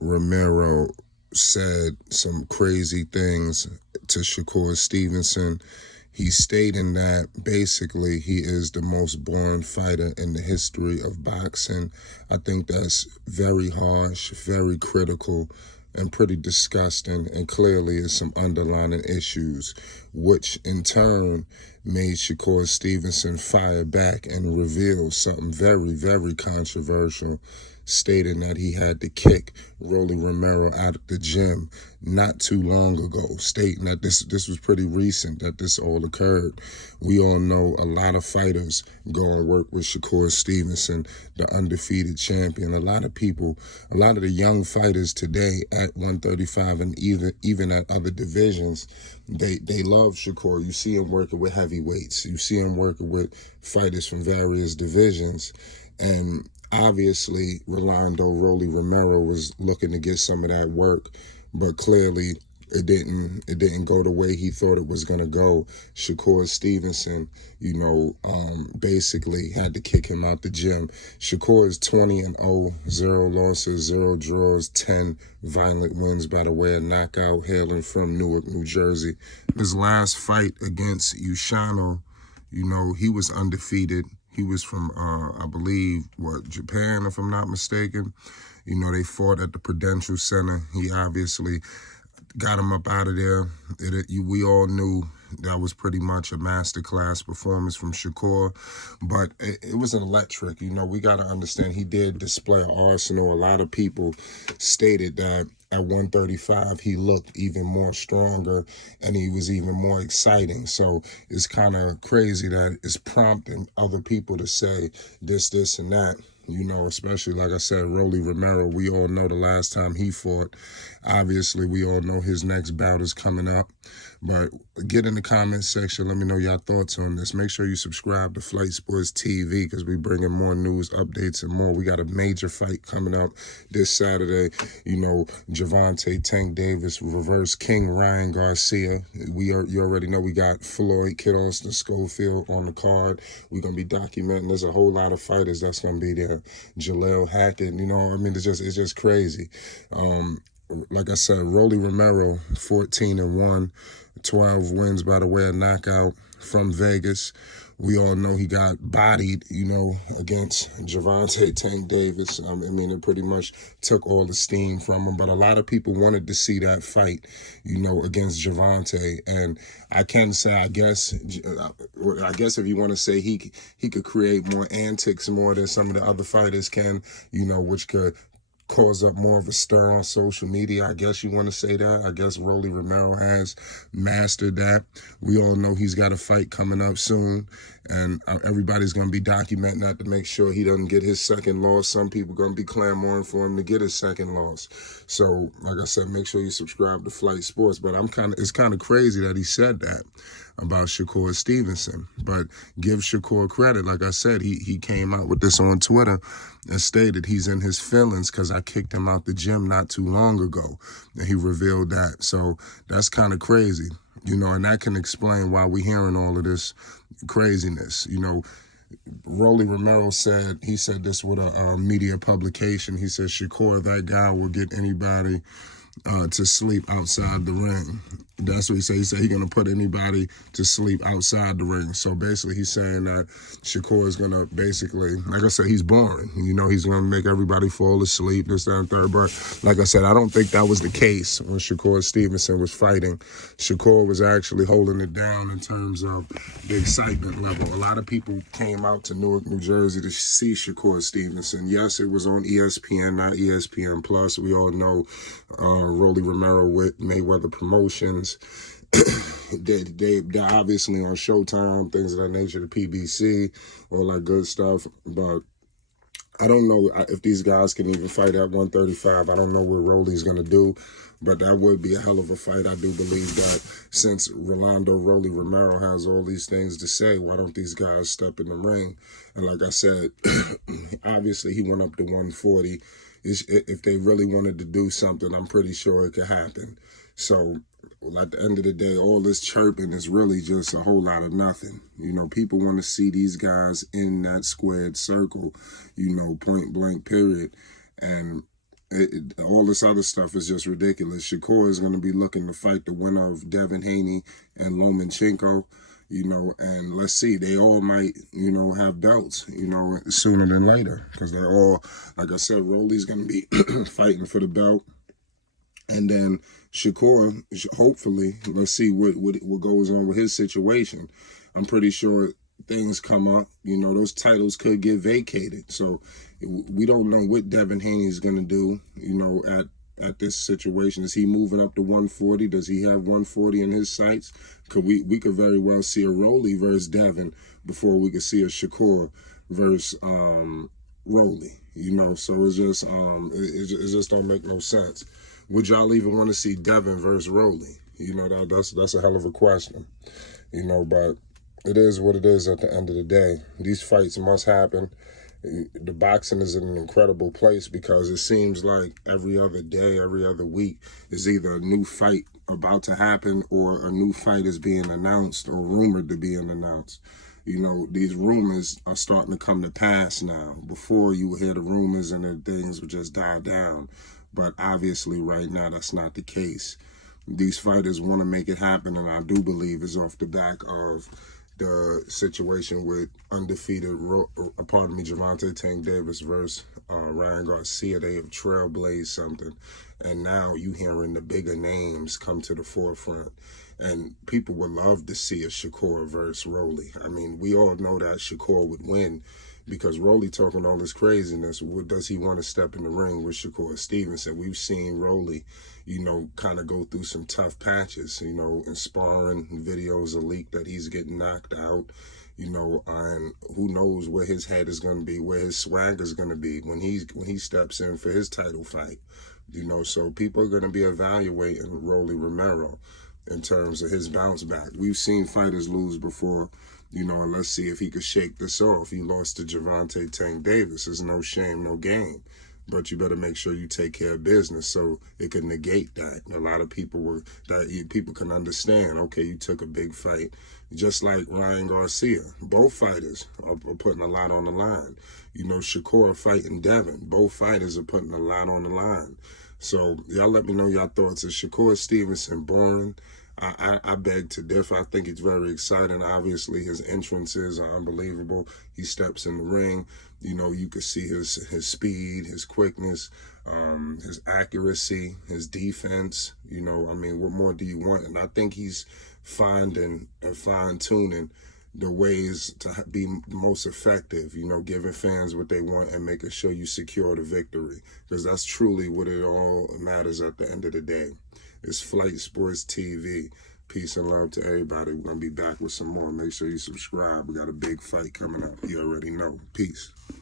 Romero said some crazy things to Shakur Stevenson. He's stating that basically he is the most boring fighter in the history of boxing. I think that's very harsh, very critical, and pretty disgusting, and clearly is some underlying issues, which in turn made Shakur Stevenson fire back and reveal something very, very controversial, stating that he had to kick Romero out of the gym not too long ago, stating that this was pretty recent that this all occurred. We all know a lot of fighters go and work with Shakur Stevenson, the undefeated champion. A lot of people, a lot of the young fighters today at 135 and even at other divisions, they love Shakur. You see him working with heavyweights. You see him working with fighters from various divisions. And obviously, Romero was looking to get some of that work, but clearly it didn't go the way he thought it was gonna go. Shakur Stevenson, basically had to kick him out the gym. Shakur is 20-0, 0 losses, 0 draws, 10 violent wins by the way of knockout, hailing from Newark, New Jersey. His last fight against Ushano, he was undefeated. He was from, I believe, Japan, if I'm not mistaken. They fought at the Prudential Center. He obviously got him up out of there. We all knew that was pretty much a masterclass performance from Shakur, but it was an electric. We got to understand he did display an arsenal. A lot of people stated that at 135, he looked even more stronger and he was even more exciting. So it's kind of crazy that it's prompting other people to say this, and that. Especially, like I said, Romero, we all know the last time he fought. Obviously, we all know his next bout is coming up. But get in the comment section. Let me know your thoughts on this. Make sure you subscribe to Flight Sports TV because we bring in more news, updates, and more. We got a major fight coming up this Saturday. Gervonta Tank Davis, reverse King Ryan Garcia. You already know we got Floyd, Kid Austin Schofield on the card. We're going to be documenting. There's a whole lot of fighters that's going to be there. Jaleel Hackett, it's just crazy. Like I said, Romero, 14-1, 12 wins by the way of knockout from Vegas. We all know he got bodied, against Gervonta Tank Davis. It pretty much took all the steam from him. But a lot of people wanted to see that fight, against Gervonta. And I can say, I guess if you want to say he could create more antics more than some of the other fighters can, which could cause up more of a stir on social media. I guess you want to say that. I guess Romero has mastered that. We all know he's got a fight coming up soon, and everybody's going to be documenting that to make sure he doesn't get his second loss. Some people are going to be clamoring for him to get his second loss. So, like I said, make sure you subscribe to Flight Sports. But it's kind of crazy that he said that about Shakur Stevenson. But give Shakur credit. Like I said, he came out with this on Twitter and stated he's in his feelings because I kicked him out the gym not too long ago. And he revealed that. So that's kind of crazy, and that can explain why we're hearing all of this craziness. Romero said this with a media publication. He said, Shakur, that guy will get anybody to sleep outside the ring. That's what he said. He said he's going to put anybody to sleep outside the ring. So basically he's saying that Shakur is going to basically, like I said, he's boring. He's going to make everybody fall asleep, this, that, and third. But like I said, I don't think that was the case when Shakur Stevenson was fighting. Shakur was actually holding it down in terms of the excitement level. A lot of people came out to Newark, New Jersey to see Shakur Stevenson. Yes, it was on ESPN, not ESPN Plus. We all know Romero with Mayweather Promotions. They're obviously on Showtime, things of that nature, the PBC, all that good stuff. But I don't know if these guys can even fight at 135. I don't know what Rolly's going to do, but that would be a hell of a fight. I do believe that since Romero has all these things to say, why don't these guys step in the ring? And like I said, obviously he went up to 140. If they really wanted to do something, I'm pretty sure it could happen. So at the end of the day, all this chirping is really just a whole lot of nothing. People want to see these guys in that squared circle, point blank, period. And all this other stuff is just ridiculous. Shakur is going to be looking to fight the winner of Devin Haney and Lomachenko, and let's see, they all might, have belts, sooner than later, because they're all, like I said, Rolly's going to be fighting for the belt. And then Shakur, hopefully, let's see what goes on with his situation. I'm pretty sure things come up. Those titles could get vacated. So we don't know what Devin Haney is going to do, at this situation. Is he moving up to 140? Does he have 140 in his sights? We could very well see a Rolly versus Devin before we could see a Shakur versus Rolly. So it's just it just don't make no sense. Would y'all even want to see Devin versus Rolly? That's a hell of a question. But it is what it is at the end of the day. These fights must happen. The boxing is in an incredible place because it seems like every other day, every other week is either a new fight about to happen or a new fight is being announced or rumored to be announced. These rumors are starting to come to pass now. Before, you would hear the rumors and then things would just die down. But obviously right now that's not the case. These fighters want to make it happen, and I do believe it's off the back of the situation with undefeated, Gervonta Tank Davis versus Ryan Garcia. They have trailblazed something, and now you hearing the bigger names come to the forefront. And people would love to see a Shakur versus Rolly. I mean, we all know that Shakur would win because Rolly talking all this craziness. Does he want to step in the ring with Shakur Stevenson? We've seen Rolly, kind of go through some tough patches, in sparring. Videos are leaked that he's getting knocked out, and who knows where his head is going to be, where his swag is going to be when he steps in for his title fight. So people are going to be evaluating Rolly Romero in terms of his bounce back. We've seen fighters lose before, and let's see if he could shake this off. He lost to Gervonta Tank Davis. There's no shame, no game. But you better make sure you take care of business so it could negate that. A lot of people people can understand, okay, you took a big fight. Just like Ryan Garcia. Both fighters are putting a lot on the line. Shakur fighting Devin. Both fighters are putting a lot on the line. So y'all let me know your thoughts. Is Shakur Stevenson boring? I beg to differ. I think it's very exciting. Obviously, his entrances are unbelievable. He steps in the ring. You can see his speed, his quickness, his accuracy, his defense. What more do you want? And I think he's finding and fine-tuning the ways to be most effective, giving fans what they want and making sure you secure the victory. Because that's truly what it all matters at the end of the day. It's Flight Sports TV. Peace and love to everybody. We're going to be back with some more. Make sure you subscribe. We got a big fight coming up. You already know. Peace.